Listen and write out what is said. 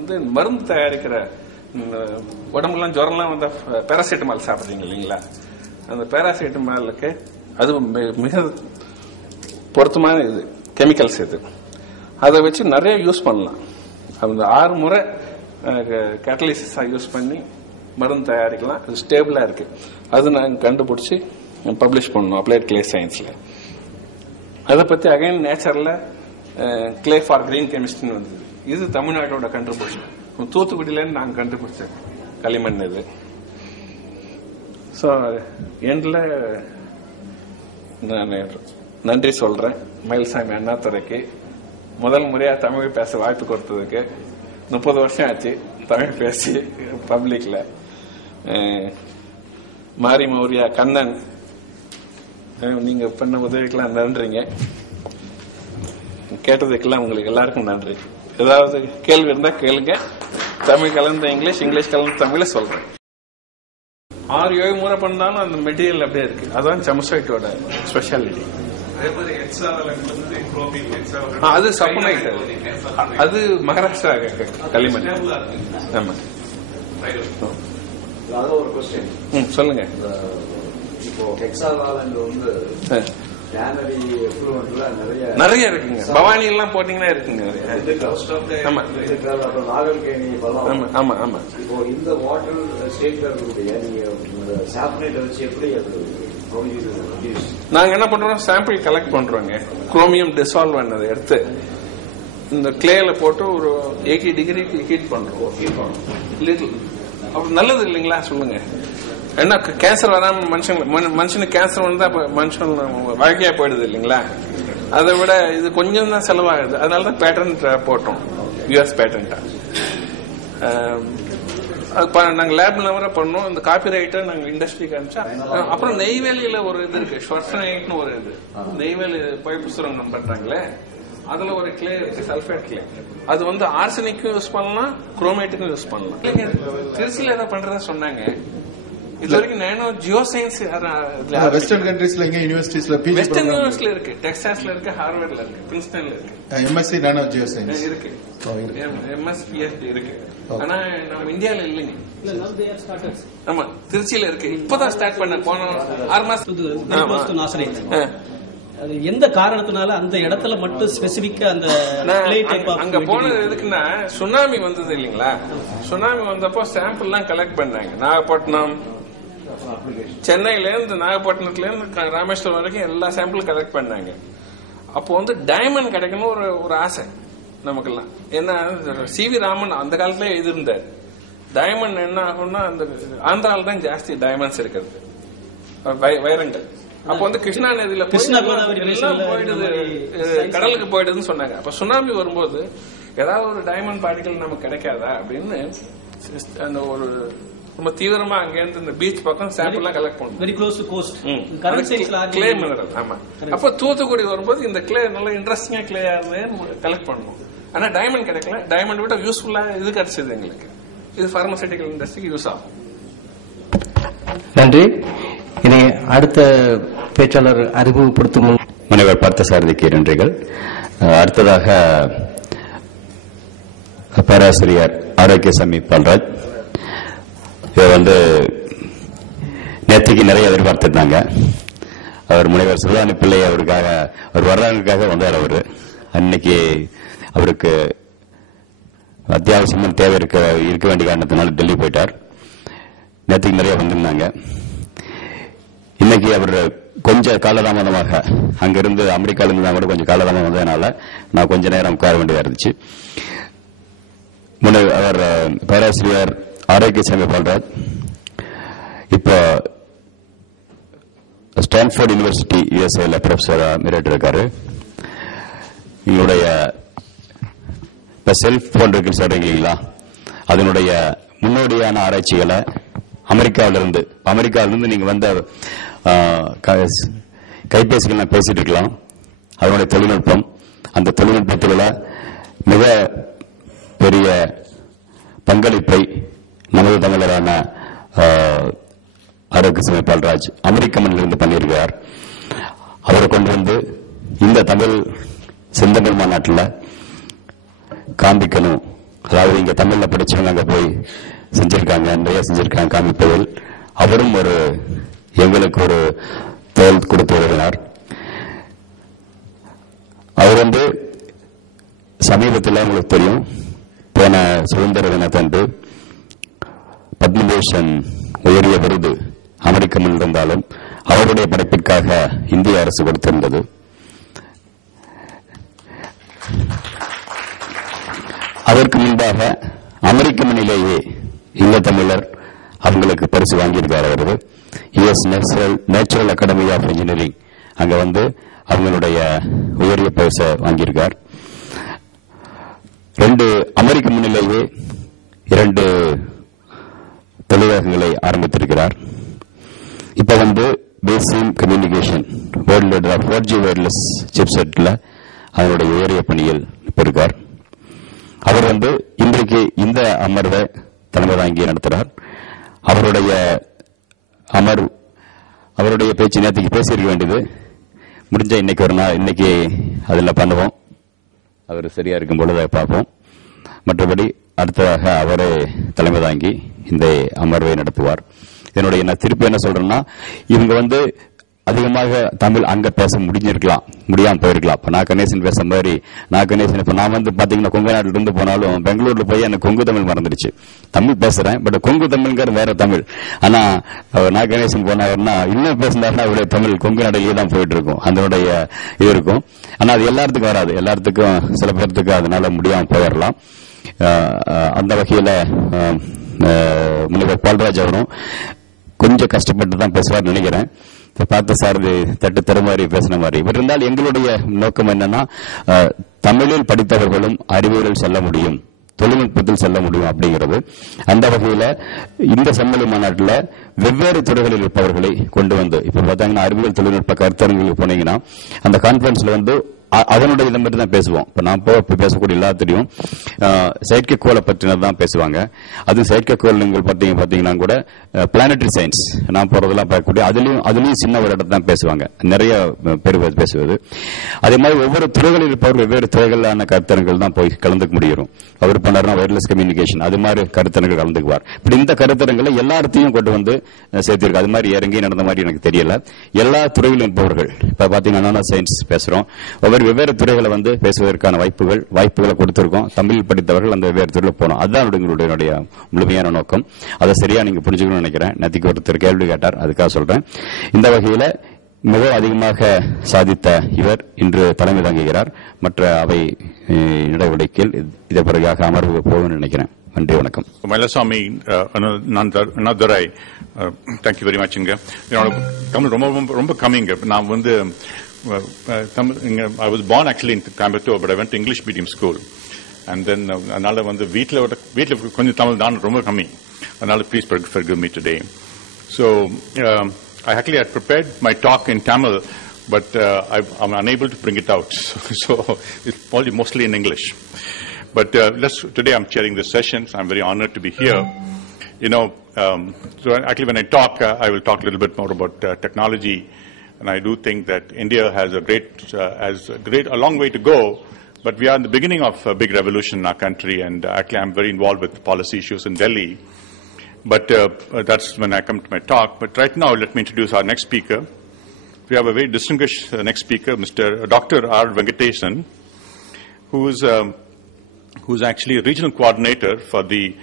வந்து மருந்து தயாரிக்கிற உடம்புலாம் ஜுரம்லாம் வந்து பேராசிட்டமால் சாப்பிட்றீங்க இல்லைங்களா? அந்த பேராசிட்டமாலுக்கு அது மிக பொருத்தமான இது கெமிக்கல்ஸ் இது. அதை வச்சு நிறைய யூஸ் பண்ணலாம். அந்த ஆறு முறை கேட்டலிசிஸாக யூஸ் பண்ணி மருந்து தயாரிக்கலாம். அது ஸ்டேபிளாக இருக்கு. அது நாங்கள் கண்டுபிடிச்சி பப்ளிஷ் பண்ணோம் அப்ளைட் கிளே சயின்ஸில் அதை பற்றி அகைன் நேச்சரில் கிளே ஃபார் கிரீன் கெமிஸ்ட்ரின்னு வந்தது இது தமிழ்நாட்டோட கண்டுபிடிச்சோம் தூத்துக்குடியிலேருந்து நாங்கள் கண்டுபிடிச்சோம் களிமண் இது. ஸோ எண்டில் நான் நன்றி சொல்கிறேன் மயில்சாமி அண்ணாத்துறைக்கு முதல் முறையாக தமிழ் பேச வாய்ப்பு கொடுத்ததுக்கு முப்பது வருஷம் ஆச்சு தமிழ் பேசி பப்ளிக்கில் மாரி மௌரியா கண்ணன் நீங்கள் நீங்க பண்ண உதவிக்கெல்லாம் நன்றிங்க. கேட்டதுக்கெல்லாம் உங்களுக்கு எல்லாருக்கும் நன்றி. ஏதாவது கேள்வி இருந்தா கேளுங்க. தமிழ் கலந்த இங்கிலீஷ் இங்கிலீஷ் கலந்த தமிழ சொல்றேன். ஆறு ஏழு முறை பண்ணாலும் அந்த மெட்டீரியல் அப்படியே இருக்கு. அதான் சமசைட்டோட ஸ்பெஷாலிட்டி அதே எக்ஸாவில் அது சப்பனைட் அது மகாராஷ்டிரா களிமண். ஆமா. சொல்லுங்க. இப்போ ஹெக்ஸாகாலண்ட் வந்து நிறைய இருக்குங்க. பவானி எல்லாம் போட்டீங்கன்னா இருக்குங்க. ஆமா. ஆமா ஆமா ஆமா. இப்போ இந்த வாட்டர் ஸ்டேட்ல இருக்கக்கூடிய நீங்க சாப்பினேட்டை வச்சு எப்படி? நாங்க என்ன பண்றோம் சாம்பிள் கலெக்ட் பண்றோங்க. குரோமியம் டிசால்வ் பண்ணதை எடுத்து இந்த கிளேல போட்டு ஒரு எயிட்டி டிகிரிக்கு ஹீட் பண்றோம். ஹீட் பண்றோம் லிட்டில் அப்படி நல்லது இல்லைங்களா? சொல்லுங்க. என்ன கேன்சர் வராம மனுஷன் மனு- மனுஷனுக்கு கேன்சர் வந்தா மனுஷன் வாழ்க்கையா போயிடுது இல்லைங்களா? அதை விட இது கொஞ்சம் தான் செலவாகுது. அதனால தான் பேட்டர்ன் போட்டோம். யூஎஸ் பேட்டன்ட்டா அது நாங்க லேப்ல வர பண்ணோம். இந்த காப்பி ரைட்டை நாங்க இண்டஸ்ட்ரிக்கு அனுப்பிச்சா அப்புறம் நெய்வேலியில ஒரு இது இருக்கு. ஸ்வர்சனைட்னு ஒரு இது. நெய்வேலி பைப்பு சுரங்கம் பண்றாங்களே. அதுல ஒரு கிளே இருக்கு சல்பேட் கிளே அது வந்து ஆர்சனிக்கும் யூஸ் பண்ணலாம் குரோமேட்டுக்கும் யூஸ் பண்ணலாம். இல்லைங்க, திருச்சியில ஏதோ பண்றதா சொன்னாங்க. இது வரைக்கும் நானோ ஜியோ சயின்ஸ் வெஸ்டர்ன் கண்ட்ரீஸ்ல எங்க யூனிவர்சிட்டிஸ்ல பிஜி வெஸ்டர்ன் ப்ரோக்ராம் யூனிவர்சிட்டியில இருக்கு. டெக்சாஸ்ல இருக்கு ஹார்வர்ட்ல இருக்கு பிரின்ஸ்டன்ல இருக்கு. எம்எஸ்சி நானோ ஜியோ சயின்ஸ் இருக்கு. எம்எஸ் பிஎஸ்டி இருக்கு. ஆனா நம்ம இந்தியால இல்லைங்க. ஆமா திருச்சியில இருக்கு. இப்பதான் ஸ்டார்ட் பண்ண போன ஆறு மாசம். அது எந்த காரணத்தினால அந்த இடத்துல மட்டும் ஸ்பெசிபிக்கா அந்த அங்க போனது எதுக்குன்னா சுனாமி வந்தது இல்லைங்களா? சுனாமி வந்தப்போ சாம்பிள் எல்லாம் கலெக்ட் பண்ணாங்க. நாகப்பட்டினம் சென்னையில இருந்து நாகப்பட்டினத்துல இருந்து க- ராமேஸ்வரம் வரைக்கும் எல்லா சாம்பிள் கலெக்ட் பண்ணாங்க. அப்போ வந்து டைமண்ட் கிடைக்கணும் ஒரு ஒரு ஆசை நமக்கெல்லாம். என்ன சி வி ராமன் அந்த காலத்துல எழுதியிருந்தார். டைமண்ட் என்ன ஆகும்னா அந்த ஆந்திரால தான் ஜாஸ்தி டைமண்ட்ஸ் இருக்கிறது. வைரங்கள். அப்போ வந்து கிருஷ்ணா நதியில எல்லாம் போயிடுது. கடலுக்கு போயிடுதுன்னு சொன்னாங்க. அப்ப சுனாமி வரும்போது ஏதாவது ஒரு டைமண்ட் பார்ட்டிகல் நமக்கு கிடைக்காதா அப்படின்னு அந்த ஒரு ரொம்ப தீவிரமா அங்கேருந்து இந்த பீச் பக்கம் சாம்பிள் கலெக்ட் பண்ணும் very close to coast clay mineral ஆமா. அப்ப தூத்துக்குடி வரும்போது இந்த கிளே நல்ல இன்ட்ரெஸ்டிங்கா கிளே ஆகுதுன்னு கலெக்ட் பண்ணுவோம். ஆனா டைமண்ட் கிடைக்கல. டைமண்ட் விட யூஸ்ஃபுல்லா இது கிடைச்சது எங்களுக்கு. இது பார்மசூட்டிக்கல் இண்டஸ்ட்ரிக்கு யூஸ் ஆகும். நன்றி. இனி அடுத்த பேச்சாளர் அறிமுகப்படுத்தும் முன் முனைவர் பார்த்தசாரதிக்கு நன்றிகள். அடுத்ததாக பேராசிரியர் ஆரோக்கியசாமி பால்ராஜ். இவர் வந்து நேற்றுக்கு நிறைய எதிர்பார்த்துருந்தாங்க. அவர் முனைவர் சிவதானி பிள்ளை அவருக்காக அவர் வர்றாங்களுக்காக வந்தார் அவர். அன்னைக்கு அவருக்கு அத்தியாவசியமான தேவை இருக்க இருக்க வேண்டிய காரணத்தினால டெல்லி போயிட்டார். நேற்றுக்கு நிறைய வந்திருந்தாங்க. இன்னைக்கு அவர் கொஞ்சம் காலதாமதமாக அங்கிருந்து அமெரிக்காலருந்து தான் கூட கொஞ்சம் காலதாமதம் வந்ததுனால நான் கொஞ்ச நேரம் உட்கார வேண்டியதாக இருந்துச்சு. முன்ன அவர் பேராசிரியர் ஆரோக்கிய சேவை பால்ராஜ் இப்போ ஸ்டான்ஃபோர்ட் யூனிவர்சிட்டி யூஎஸ்ஏல ப்ரொஃபஸர் மிரட்டு இருக்காரு. எங்களுடைய இப்ப செல்ஃப் இருக்கு சொல்றீங்க இல்லைங்களா? அதனுடைய முன்னோடியான ஆராய்ச்சிகளை அமெரிக்காவிலிருந்து அமெரிக்காவிலிருந்து நீங்க வந்த கைபேசிகள் நான் பேசிட்டு இருக்கலாம். அதனுடைய தொழில்நுட்பம் அந்த தொழில்நுட்பத்தில் மிக பெரிய பங்களிப்பை நமது தமிழரான ஆ, ஆரோக்கியசாமி பால்ராஜ் அமெரிக்க மண்ணிலிருந்து பண்ணியிருக்கிறார். அவரை கொண்டு வந்து இந்த தமிழ் செந்தமிழ் மாநாட்டில் காண்பிக்கணும். அதாவது இங்க தமிழ்ல படிச்சவங்க அங்கே போய் செஞ்சிருக்காங்க நிறைய செஞ்சிருக்காங்க காமிப்பதில் அவரும் ஒரு எங்களுக்கு ஒரு தோல் கொடுத்து வருகிறார். அவர் வந்து சமீபத்தில் உங்களுக்கு தெரியும் போன சுதந்திர தினத்தன்று பத்மபூஷன் உயரிய விருது அமெரிக்க இருந்தாலும் அவருடைய படைப்பிற்காக இந்திய அரசு கொடுத்திருந்தது. அதற்கு முன்பாக அமெரிக்க மண்ணிலேயே இல்ல தமிழர் அவங்களுக்கு பரிசு வாங்கியிருக்கார் அவர் US natural natural academy of engineering அங்க வந்து அவங்களுடைய உயரிய பரிசை வாங்கியிருக்கார். ரெண்டு அமெரிக்க மண்ணிலேயே இரண்டு தொழிலகங்களை ஆரம்பித்திருக்கிறார். இப்ப வந்து Beceem communication world four G wireless சிப்செட்ல அதனுடைய உயரிய பணியில் இப்ப இருக்கார். அவர் வந்து இன்றைக்கு இந்த அமர்வை தலைமை தாங்கி நடத்துகிறார் அவருடைய அமர்வு அவருடைய பேச்சு நேற்றுக்கு பேசியிருக்க வேண்டியது. முடிஞ்ச இன்னைக்கு ஒரு நாள் இன்னைக்கு அதில் பண்ணுவோம். அவர் சரியா இருக்கும் பொழுது பார்ப்போம். மற்றபடி அடுத்ததாக அவரே தலைமை தாங்கி இந்த அமர்வை நடத்துவார். என்னுடைய நான் திருப்பி என்ன சொல்றேன்னா இவங்க வந்து அதிகமாக தமிழ் அங்க பேச முடிஞ்சிருக்கலாம் முடியாம போயிருக்கலாம். இப்ப நான் கணேசன் பேசுற மாதிரி நான் கணேசன் இப்ப நான் வந்து பாத்தீங்கன்னா கொங்கு நாட்டில இருந்து போனாலும் பெங்களூர்ல போய் எனக்கு கொங்கு தமிழ் மறந்துடுச்சு தமிழ் பேசுறேன் பட் கொங்கு தமிழ்ங்கிற வேற தமிழ். ஆனா நான் கணேசன் போனாருன்னா இன்னும் பேசினாருன்னா அவருடைய தமிழ் கொங்கு நாட்டிலேயே தான் போயிட்டு இருக்கும். அதனுடைய இது இருக்கும். ஆனா அது எல்லாத்துக்கும் வராது. எல்லாத்துக்கும் சில பேர்த்துக்கு அதனால முடியாம போயிடலாம். அந்த வகையில முனைவர் பால்ராஜ் அவரும் கொஞ்சம் கஷ்டப்பட்டு தான் பேசுவார் நினைக்கிறேன். பார்த்து பார்த்த சார் இது தட்டு தருமாறி பேசின மாதிரி. பட் இருந்தால் எங்களுடைய நோக்கம் என்னன்னா தமிழில் படித்தவர்களும் அறிவியலில் செல்ல முடியும் தொழில்நுட்பத்தில் செல்ல முடியும் அப்படிங்கிறது. அந்த வகையில இந்த செம்மொழி மாநாட்டில் வெவ்வேறு துறைகளில் இருப்பவர்களை கொண்டு வந்து இப்ப பார்த்தாங்கன்னா அறிவியல் தொழில்நுட்ப கருத்தரங்குக்கு போனீங்கன்னா அந்த கான்பரன்ஸ்ல வந்து அவனுடைய இதை மட்டும் தான் பேசுவோம். இப்ப நான் போ பேசக்கூடிய எல்லாத்திலையும் அஹ், செயற்கைக்கோளை பற்றினது தான் பேசுவாங்க. அது செயற்கைக்கோள் நீங்கள் பார்த்தீங்க பார்த்தீங்கன்னா கூட பிளானட்டரி சயின்ஸ் நான் போறதெல்லாம் பார்க்கக்கூடிய அதுலயும் அதுலயும் சின்ன ஒரு இடத்துல தான் பேசுவாங்க. நிறைய பேர் பேசுவது. அதே மாதிரி ஒவ்வொரு துறைகளில் இருப்பவர் வெவ்வேறு துறைகளான கருத்தரங்கள் தான் போய் கலந்துக்க முடியும். அவர் பண்ணார்னா வயர்லெஸ் கம்யூனிகேஷன் அது மாதிரி கருத்தரங்கள் கலந்துக்குவார். இப்படி இந்த கருத்தரங்களை எல்லாத்தையும் கொண்டு வந்து சேர்த்திருக்கு. அது மாதிரி இறங்கி நடந்த மாதிரி எனக்கு தெரியல. எல்லா துறையிலும் இருப்பவர்கள் இப்ப பாத்தீங்கன்னா சயின்ஸ் பேசுறோம். ஒவ்வொரு வெவ்வேறு துறைகளை வந்து பேசுவதற்கான வாய்ப்புகள் வாய்ப்புகளை கொடுத்திருக்கோம். தமிழ் படித்தவர்கள் அந்த வெவ்வேறு துறையில் போனோம் அதுதான் எங்களுடைய முழுமையான நோக்கம். அதை சரியா நீங்க புரிஞ்சுக்கணும்னு நினைக்கிறேன். நேற்றுக்கு ஒருத்தர் கேள்வி கேட்டார். அதுக்காக சொல்றேன். இந்த வகையில மிக அதிகமாக சாதித்த இவர் இன்று தலைமை தாங்குகிறார். மற்ற அவை நடவடிக்கையில் இதை பிறகாக அமர்வு போகும்னு நினைக்கிறேன். நன்றி வணக்கம். Mayilsamy Nandarai thank you very much இங்க. தமிழ் ரொம்ப ரொம்ப ரொம்ப கம்மிங்க நான் வந்து அஹ், அஹ், தமிழ் இங்க I was born actually in Coimbatore but I went to English medium school and then uh, அதனால வந்து வீட்டில் விட வீட்டில் கொஞ்சம் தமிழ் தான் ரொம்ப கம்மி அதனால please forgive me today so um, I actually had prepared my talk in Tamil but uh, I've, I'm unable to bring it out so it's probably mostly in English but uh, let's, today I'm chairing this session. So I'm very honored to be here. You know, um, so actually when I talk, uh, I will talk a little bit more about uh, technology. And I do think that India has a great, uh, has a great, a long way to go. But we are in the beginning of a big revolution in our country. And uh, actually I'm very involved with policy issues in Delhi. But uh, that's when I come to my talk. But right now, let me introduce our next speaker. We have a very distinguished uh, next speaker, Mr. Dr. R. Venkatesan, who is um, who's actually a regional coordinator for the